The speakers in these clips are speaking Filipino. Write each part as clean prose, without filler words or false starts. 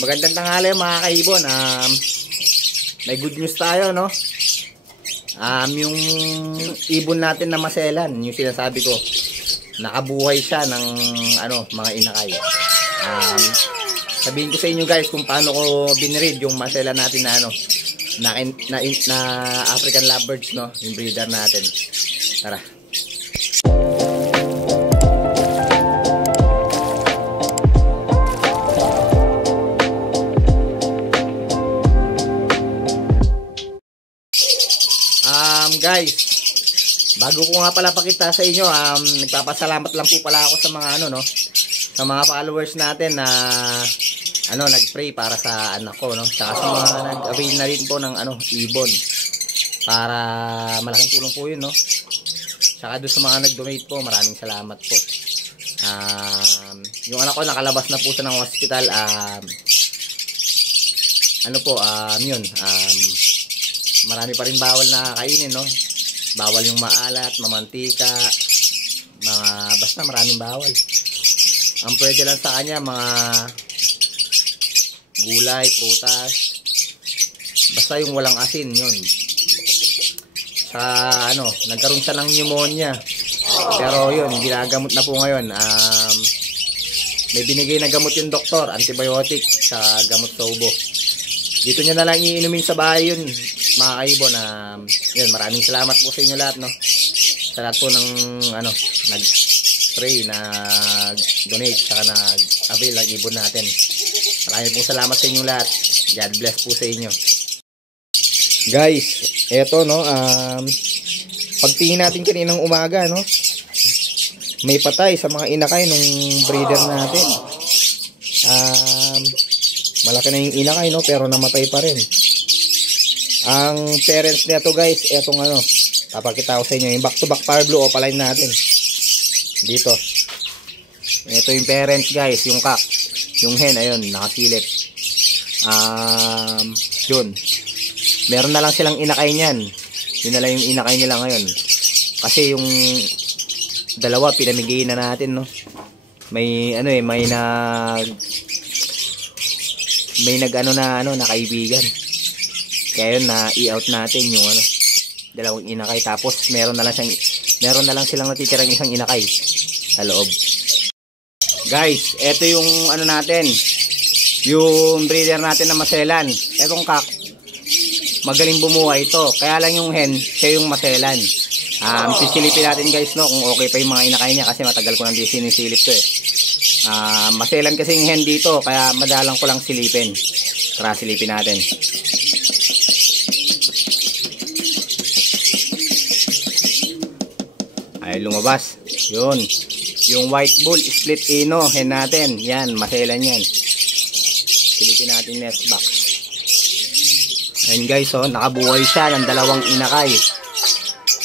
Magandang tanghali mga kaibon. May good news tayo, no? Yung ibon natin na maselan, yung sinasabi ko, nakabuhay siya ng mga inakay. Sabihin ko sa inyo guys kung paano ko binreed yung maselan natin na na African lovebirds, no? Yung breeder natin. Tara. Guys, bago ko nga pala pakita sa inyo, nagpapasalamat lang po pala ako sa mga sa mga followers natin na nag-pray para sa anak ko, no? Tsaka sa mga nag-avail na rin po ng ibon. Para malaking tulong po 'yun, no? Tsaka doon sa mga nag-donate po, maraming salamat po. Yung anak ko nakalabas na po siya ng hospital. Marami pa rin bawal na kainin, no? Bawal yung maalat, mamantika, basta maraming bawal. Ang pwede lang sa kanya, mga gulay, prutas, basta yung walang asin, yun. Nagkaroon siya ng pneumonia. Pero yun, ginagamot na po ngayon. May binigay na gamot yung doktor, antibiotic, sa gamot sa ubo. Dito niya na lang iinumin sa bahay yun, mga kaibon. Yun, maraming salamat po sa inyo lahat, no? Sa lahat po ng nag-pray, nag-donate, saka nag-avail ang ibon natin. Maraming po salamat sa inyo lahat. God bless po sa inyo. Guys, eto, no? Pagtingin natin kaninang umaga, no? May patay sa mga inakay nung breeder natin. Malaki na yung inakay, no? Pero namatay pa rin. Ang parents nito guys, etong papakita ko sa inyo, yung back-to-back power blue opaline natin. Dito. Ito yung parents guys, yung cock. Yung hen, ayun, nakasilip. Yun. Meron na lang silang inakay niyan. Yun na lang yung inakay nila ngayon. Kasi yung dalawa, pinamigay na natin, no? May na kaibigan. Kaya yun, na i-out natin yung dalawang inakay. Tapos meron na lang silang natitirang isang inakay sa loob. Guys, eto yung natin, yung breeder natin na maselan. Etong cock, magaling bumuhay ito. Kaya lang yung hen, siya yung maselan. Sisilipin natin guys, no, kung okay pa yung mga inakay niya, kasi matagal ko nang di sinisilip to maselan kasi yung hen dito, kaya madalang ko lang silipin. Tara, silipin natin. Ay, lumabas. Yun. Yung white bull split ino hen natin. Yan, maselan yan. Silipin natin nest box. Ayun guys, nakabuhay siya ng dalawang inakay.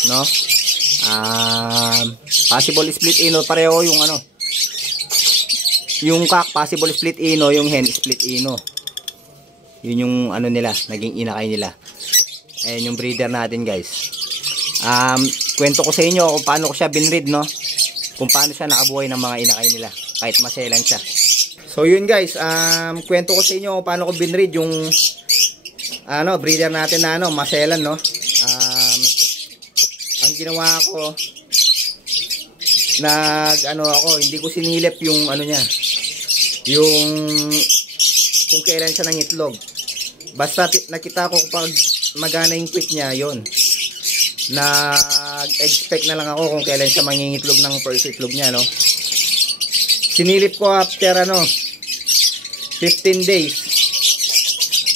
No? Possible split ino, pareho yung yung cock possible split ino, yung hen split ino. Yun yung nila, naging inakay nila. Ayun yung breeder natin guys. Kwento ko sa inyo kung paano ko siya binreed, no? Kung paano siya nakabuhay ng mga inakay nila kahit maselan siya. So yun guys, kwento ko sa inyo kung paano ko binreed yung breeder natin na maselan, no? Ang ginawa ko, hindi ko sinilip yung niya, yung kung kailan siya nangitlog. Basta nakita ko pag magana yung quit niya, yon. Nag-expect na lang ako kung kailan siya mangingitlog ng first itlog niya, no? Sinilip ko after 15 days.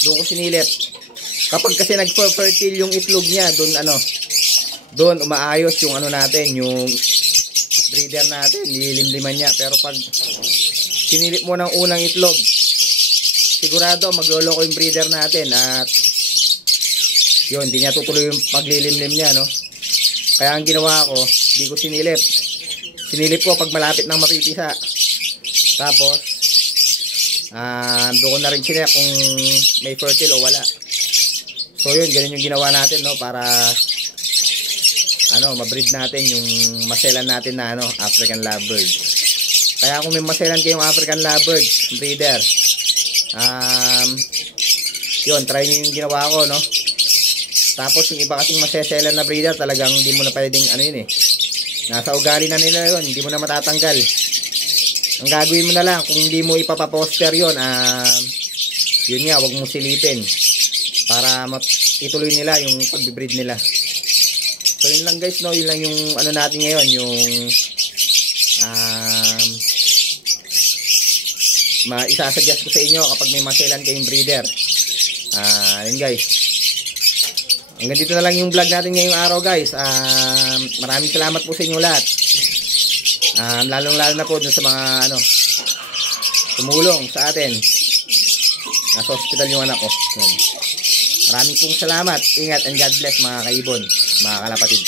Doon ko sinilip. Kapag kasi nag-fertile yung itlog niya, doon umaayos yung natin, yung breeder natin, nililimliman niya. Pero pag sinilip mo ng unang itlog, sigurado magloloko yung breeder natin at yun, hindi niya tutuloy yung paglilimlim niya, no? Kaya ang ginawa ko, hindi ko sinilip. Sinilip ko pag malapit nang mapipisa. Tapos doon ko na rin sinek kung may fertile o wala. So yun, ganun yung ginawa natin, no? Para mabreed natin yung maselan natin na African lovebird. Kaya kung may maselan kayong African Lovebirds breeder, yun, try nyo yung ginawa ko, no? Tapos yung iba kasing maseselan na breeder, talagang hindi mo na pwedeng ano yun eh. Nasa ugali na nila yun, hindi mo na matatanggal. Ang gagawin mo na lang, kung hindi mo ipapaposter yun, yun nga, wag mo silipin. Para ituloy nila yung pag-breed nila. So yun lang guys, no? Yun lang yung ano natin ngayon, yung isasuggest ko sa inyo kapag may maselan kayong breeder. Yun guys. Hanggang dito na lang yung vlog natin ngayong araw guys. Maraming salamat po sa inyo lahat. Lalong-lalo na po dun sa mga tumulong sa atin. Nasa hospital yung anak ko. Yun. Maraming pong salamat. Ingat and God bless mga kaibon, mga kalapatid.